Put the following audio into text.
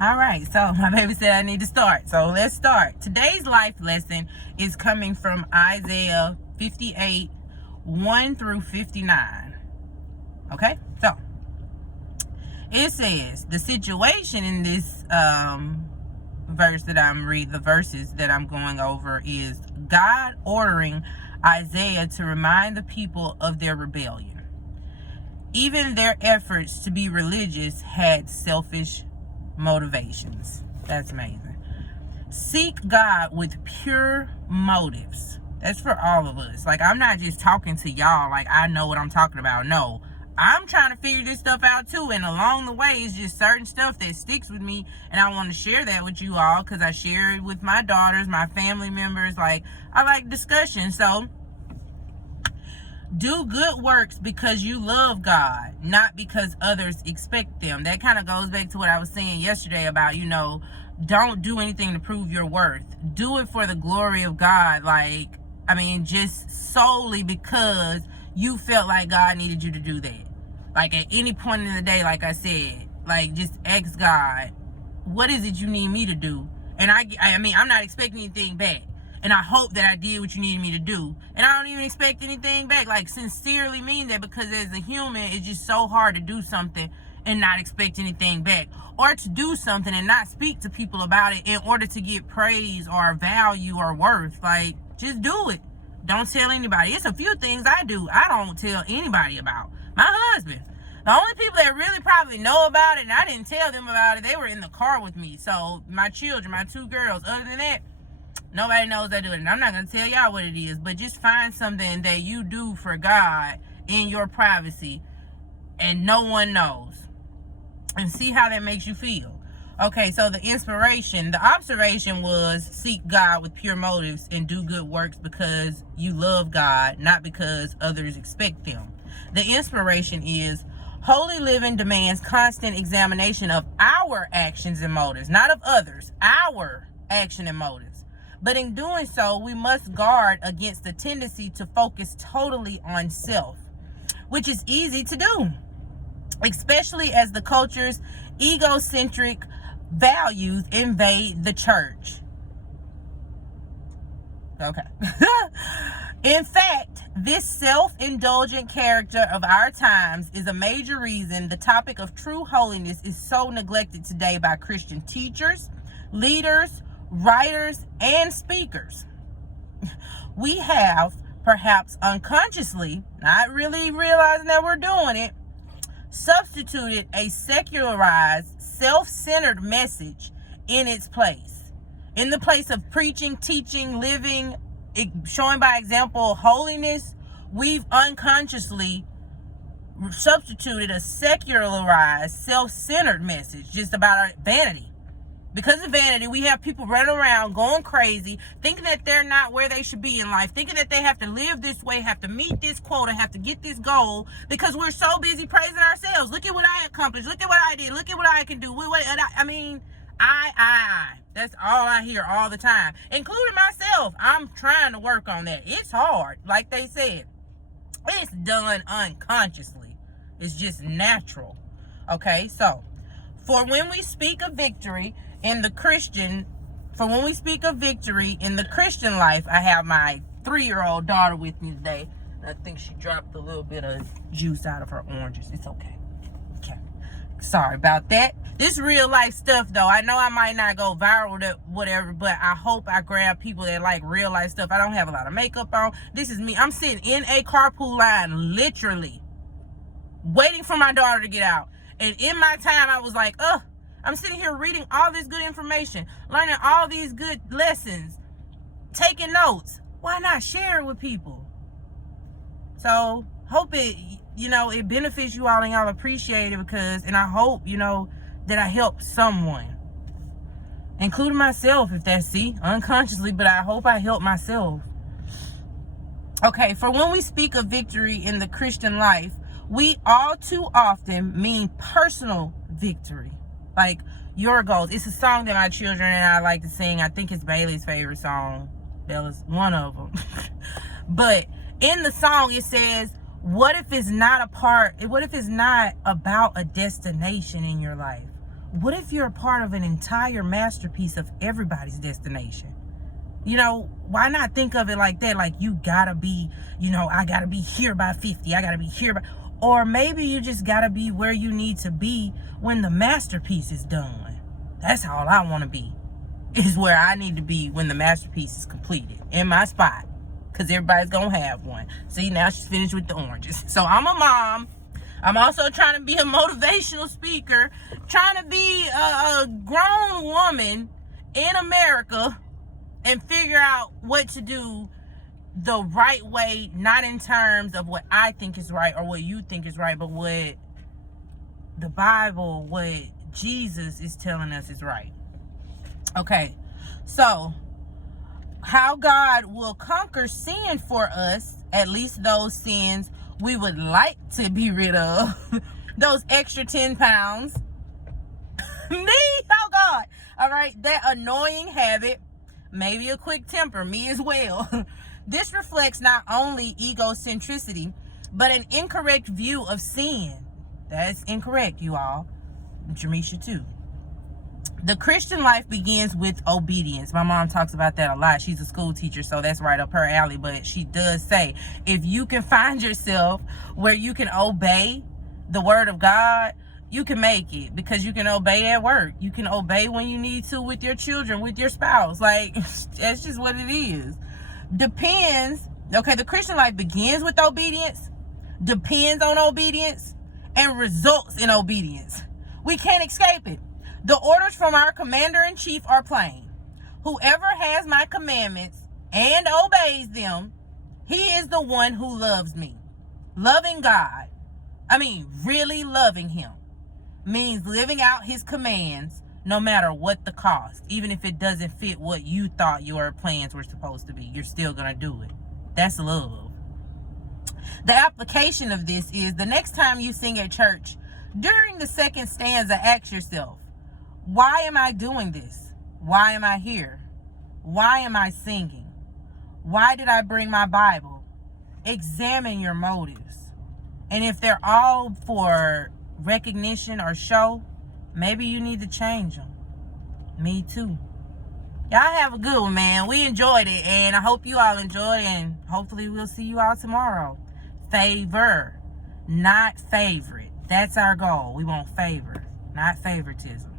All right, so my baby said I need to start. So let's start. Today's life lesson is coming from Isaiah 58, 1 through 59. Okay, so it says the situation in this verse that I'm reading, the verses that I'm going over, is God ordering Isaiah to remind the people of their rebellion. Even their efforts to be religious had selfish motivations. That's amazing. Seek God with pure motives. That's for all of us. Like, I'm not just talking to y'all like I know what I'm talking about. No, I'm trying to figure this stuff out too, and along the way it's just certain stuff that sticks with me, and I want to share that with you all because I share it with my daughters, my family members. Like, I like discussion. So do good works because you love God, not because others expect them. That kind of goes back to what I was saying yesterday about, don't do anything to prove your worth. Do it for the glory of God. Just solely because you felt like God needed you to do that. Like, at any point in the day, like I said, just ask God, what is it you need me to do? And I'm not expecting anything back. And I hope that I did what you needed me to do. And I don't even expect anything back. Sincerely mean that, because as a human, it's just so hard to do something and not expect anything back. Or to do something and not speak to people about it in order to get praise or value or worth. Just do it. Don't tell anybody. It's a few things I do I don't tell anybody about. My husband. The only people that really probably know about it, and I didn't tell them about it, they were in the car with me. So my children, my two girls, other than that, nobody knows I do it. And I'm not going to tell y'all what it is, but just find something that you do for God in your privacy and no one knows, and see how that makes you feel. Okay, so the observation was seek God with pure motives and do good works because you love God, not because others expect them. The inspiration is holy living demands constant examination of our actions and motives, not of others, our action and motives. But in doing so, we must guard against the tendency to focus totally on self, which is easy to do, especially as the culture's egocentric values invade the church. Okay. In fact, this self-indulgent character of our times is a major reason the topic of true holiness is so neglected today by Christian teachers, leaders, writers, and speakers. We have, perhaps unconsciously, not really realizing that we're doing it, substituted a secularized, self-centered message in its place. In the place of preaching, teaching, living, showing by example holiness, we've unconsciously substituted a secularized, self-centered message just about our vanity. Because of vanity, we have people running around going crazy, thinking that they're not where they should be in life, thinking that they have to live this way, have to meet this quota, have to get this goal, because we're so busy praising ourselves. Look at what I accomplished. Look at what I did. Look at what I can do. That's all I hear all the time, including myself. I'm trying to work on that. It's hard. Like they said, it's done unconsciously. It's just natural. Okay, so for when we speak of victory in the Christian life, I have my 3-year-old daughter with me today. I think she dropped a little bit of juice out of her oranges. It's okay. Sorry about that. This real life stuff, though. I know I might not go viral to whatever, but I hope I grab people that like real life stuff. I don't have a lot of makeup on. This is me. I'm sitting in a carpool line, literally waiting for my daughter to get out. And in my time, I was like, I'm sitting here reading all this good information, learning all these good lessons, taking notes. Why not share it with people? So hope it benefits you all and y'all appreciate it, and I hope, that I help someone, including myself, unconsciously, but I hope I help myself. Okay, for when we speak of victory in the Christian life, we all too often mean personal victory, like your goals. It's a song that my children and I like to sing. I think it's Bailey's favorite song. Bella's one of them. But in the song, it says, what if it's not about a destination in your life? What if you're a part of an entire masterpiece of everybody's destination? You know, why not think of it like that? Like, you gotta be, I gotta be here by 50. I gotta be here by, or maybe you just gotta be where you need to be when the masterpiece is done. That's all I want to be, is where I need to be when the masterpiece is completed, in my spot, because everybody's gonna have one. See, now she's finished with the oranges. So I'm a mom. I'm also trying to be a motivational speaker, trying to be a grown woman in America and figure out what to do the right way, not in terms of what I think is right or what you think is right, but what the Bible, what Jesus is telling us is right. Okay, so how God will conquer sin for us, at least those sins we would like to be rid of, those extra 10 pounds. Me, oh God. All right, that annoying habit, maybe a quick temper, me as well. This reflects not only egocentricity, but an incorrect view of sin. That's incorrect, you all. Jamisha too. The Christian life begins with obedience. My mom talks about that a lot. She's a school teacher, so that's right up her alley. But she does say, if you can find yourself where you can obey the word of God, you can make it, because you can obey at work. You can obey when you need to with your children, with your spouse. Like, that's just what it is. Depends. Okay, the Christian life begins with obedience, depends on obedience, and results in obedience. We can't escape it. The orders from our commander-in-chief are plain. Whoever has my commandments and obeys them, he is the one who loves me. Loving God, really loving him, means living out his commands no matter what the cost. Even if it doesn't fit what you thought your plans were supposed to be, you're still going to do it. That's love. The application of this is, the next time you sing at church, during the second stanza, ask yourself, why am I doing this? Why am I here? Why am I singing? Why did I bring my Bible? Examine your motives. And if they're all for recognition or show, maybe you need to change them. Me too. Y'all have a good one, man. We enjoyed it, and I hope you all enjoyed it, and hopefully we'll see you all tomorrow. Favor, not favorite. That's our goal. We want favor, not favoritism.